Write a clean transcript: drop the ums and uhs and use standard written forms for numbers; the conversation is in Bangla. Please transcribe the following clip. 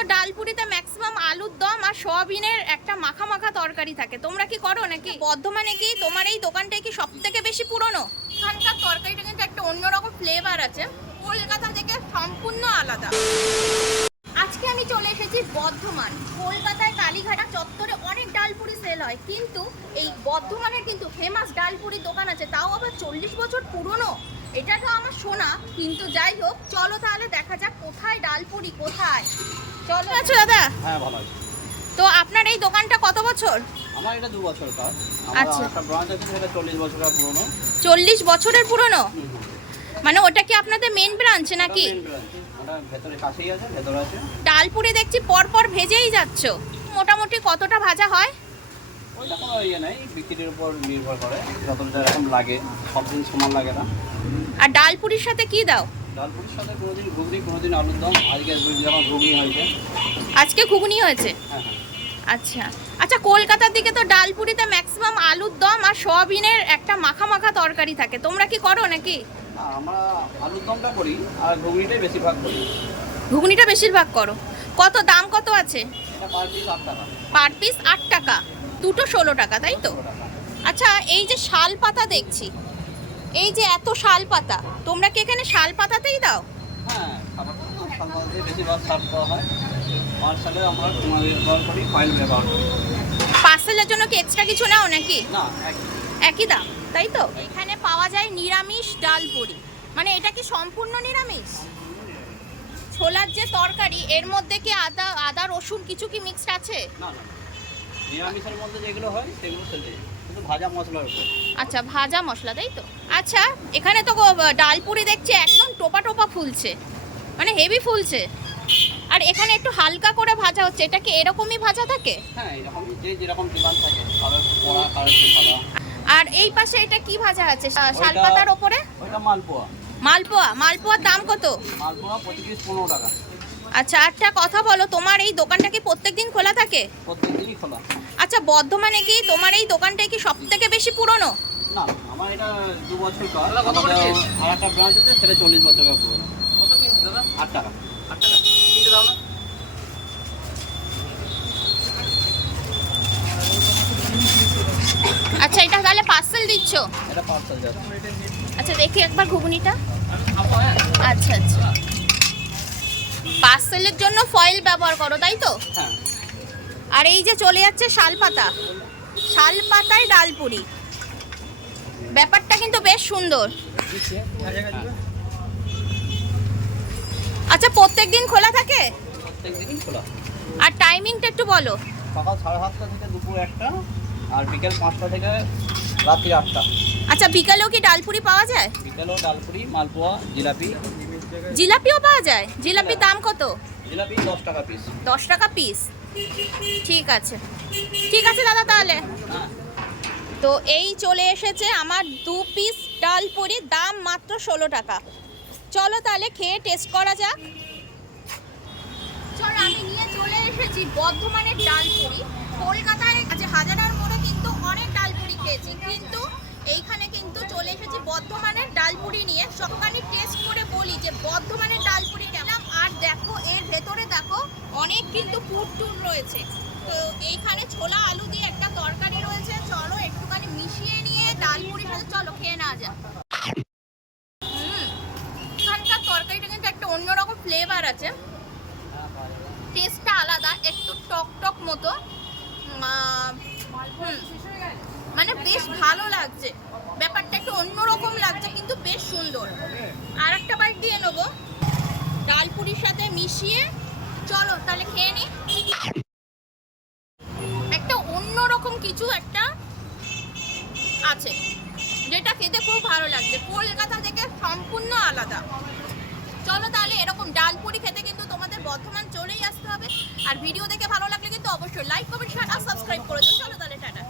তো ডালপুরিতে ম্যাক্সিমাম আলুর দম আর সয়াবিনের একটা মাখা মাখা তরকারি থাকে, তোমরা কি করো নাকি? বর্ধমানে কি তোমার এই দোকানটাই কি সব থেকে বেশি পুরনো? এখানকার তরকারিটা কিন্তু একটা অন্যরকম ফ্লেভার আছে, কলকাতা থেকে সম্পূর্ণ আলাদা। আজকে আমি চলে এসেছি বর্ধমান। কলকাতায় কালীঘাটা চত্বরে অনেক ডালপুরি সেল হয়, কিন্তু এই বর্ধমানের কিন্তু ফেমাস ডালপুরির দোকান আছে, তাও আবার 40 বছর পুরনো। এটা তো আমার শোনা, কিন্তু যাই হোক, চলো তাহলে দেখা যাক কোথায় ডালপুরি কোথায়। চলো। আচ্ছা দাদা। হ্যাঁ ভালো আছে। তো আপনার এই দোকানটা কত বছর? আমার এটা 2 বছর কাজ। আচ্ছা। একটা ব্রাঞ্চ আছে সেটা 40 বছরের পুরনো। 40 বছরের পুরনো? মানে ওটা কি আপনাদের মেন ব্রাঞ্চ নাকি? Main branch. ওটা ভেতরে কাছেই আছে, ভেতরে আছে। ডালপুরি দেখছি পরপর ভেজেই যাচ্ছ, মোটামুটি কতটা ভাজা হয়? ওইটা কোনো ইয়ে নাই, বিক্রির উপর নির্ভর করে, যতটা এরকম লাগে, সব দিন সমান লাগে না। আর ডালপুরির সাথে কি দাও? ডালপুরির সাথে কোনোদিন ঘুগনি, কোনোদিন আলুর দম। আজকে যখন ঘুগনি হয়েছে। আজকে ঘুগনি হয়েছে? হ্যাঁ হ্যাঁ। আচ্ছা আচ্ছা, কলকাতার দিকে তো ডালপুরিতে ম্যাক্সিমাম আলুর দম আর সয়াবিনের একটা মাখা মাখা তরকারি থাকে, তোমরা কি করো নাকি? না, আমরা আলুর দমটা করি আর ঘুগনিটাই বেশিরভাগ করি। ঘুগনিটা বেশিরভাগ করো। কত দাম কত আছে? এটা পার পিস 8 টাকা। পার পিস 8 টাকা, দুটো 16 টাকা, তাই তো? 16 টাকা। আচ্ছা, এই যে শাল পাতা দেখছি, এই যে এত শাল পাতা, তোমরা কি এখানে শাল পাতাতেই দাও? হ্যাঁ, খাবারটা সাধারণত বেশিরভাগ সার্ভ করা হয়। পার্সেলে আমরা তোমাদের ব্যবহার করি, ফাইল ব্যবহার করি। পার্সেলের জন্য কি এক্সট্রা কিছু নাও নাকি? না, একই দাম, তাই তো? এখানে পাওয়া যায় নিরামিষ ডালপুরি, মানে এটা কি সম্পূর্ণ নিরামিষ? ছোলার যে তরকারি, এর মধ্যে কি আদা রসুন কিছু কি মিক্সড আছে? না না, নিরামিষের মধ্যে যেগুলো হয় সেগুলো সেটাই, শুধু ভাজা মশলার উপর। আচ্ছা, ভাজা মশলা, তাই তো? আচ্ছা, এখানে তো ডালপুরি দেখছি একদম টোপা টোপা ফুলছে, মানে হেভি ফুলছে, আর এখানে একটু হালকা করে ভাজা হচ্ছে, এটা কি এরকমই ভাজা থাকে? হ্যাঁ, এরকম যেরকম ডিমান্ড থাকে, কারো একটু পোড়া, কারো একটু সাদা। আর এই পাশে এটা কি ভাজা আছে শাল পাতার ওপরে? ওইটা মালপোয়া। মালপোয়ার দাম কত? মালপোয়া 25 15 টাকা। আচ্ছা, একটা কথা বলো, তোমার এই দোকানটা কি প্রত্যেকদিন খোলা থাকে? প্রত্যেকদিনই খোলা। আচ্ছা, বর্ধমানে কি তোমার এই দোকানটাই কি সব থেকে বেশি পুরনো? না, আমার এটা 2 বছর কাজ। আর একটা ব্রাঞ্চ আছে সেটা 40 বছরের পুরনো। কত পিস দাদা? 8 টাকা। 8 টাকা কিনতে দাও না? আচ্ছা, এটা তাহলে পার্সেল দিচ্ছ? এটা পার্সেল যাচ্ছে। আচ্ছা, দেখি একবার ঘুগনিটা। আচ্ছা আচ্ছা, পার্সেলের জন্য ফয়েল ব্যবহার করো, তাই তো? হ্যাঁ। আর এই যে চলে যাচ্ছে শাল পাতায় ডালপুরি, ব্যাপারটা কিন্তু বেশ সুন্দর। আচ্ছা, প্রত্যেকদিন খোলা থাকে? প্রত্যেকদিনই খোলা। আর টাইমিংটা একটু বলো। সকাল 7:30টা থেকে দুপুর 1টা, আর বিকেল 5টা থেকে রাত্রি 8টা। আচ্ছা, বিকালেও কি ডালপুরি পাওয়া যায়? বিকেলেও ডালপুরি, মালপোয়া, জিলাপি। জিলাপিও পাওয়া যায়? জিলাপির দাম কত? জিলাপি 10 টাকা পিস। 10 টাকা পিস, ঠিক আছে ঠিক আছে দাদা, তাহলে হ্যাঁ। তো এই চলে এসেছে আমার 2 পিস ডালপুরি, দাম মাত্র 16 টাকা। চলো তাহলে খেয়ে টেস্ট করা যাক। চলো, আমি নিয়ে চলে এসেছি বর্ধমানের ডালপুরি। কলকাতায় আছে হাজারার মোড়ে কিন্তু অনেক ডালপুরি খেয়েছি, কিন্তু এইখানে কিন্তু চলে এসেছি বর্ধমানের ডালপুরি নিয়ে। সবখানি টেস্ট করে বলি যে বর্ধমানের ডালপুরি কেমন। আর দেখো, এর ভেতরে দেখো অনেক কিন্তু পুর রয়েছে। তো এইখানে ছোলা আলু দিয়ে একটা তরকারি রয়েছে, চলো একটুখানি মিশিয়ে নিয়ে ডালপুরির সাথে চলো খেয়ে নেওয়া যাক। এখানকার তরকারিটা কিন্তু একটা অন্যরকম ফ্লেভার আছে, টেস্টটা আলাদা, একটু টক টক মতো, মানে বেশ ভালো লাগছে, ব্যাপারটা একটু অন্যরকম লাগছে, কিন্তু বেশ সুন্দর। আর একটা বাইট দিয়ে নেবো ডালপুরির সাথে মিশিয়ে। চলো তাহলে খেয়ে নি। একটা অন্যরকম কিছু একটা আছে, যেটা খেতে খুব ভালো লাগছে, কলকাতা থেকে সম্পূর্ণ আলাদা। চলো তাহলে, এরকম ডালপুরি খেতে কিন্তু তোমাদের বর্ধমান চলেই আসতে হবে। আর ভিডিও দেখে ভালো লাগলে কিন্তু অবশ্যই লাইক কমেন্ট শেয়ার আর সাবস্ক্রাইব করে দিও। চলো তাহলে, টাটা।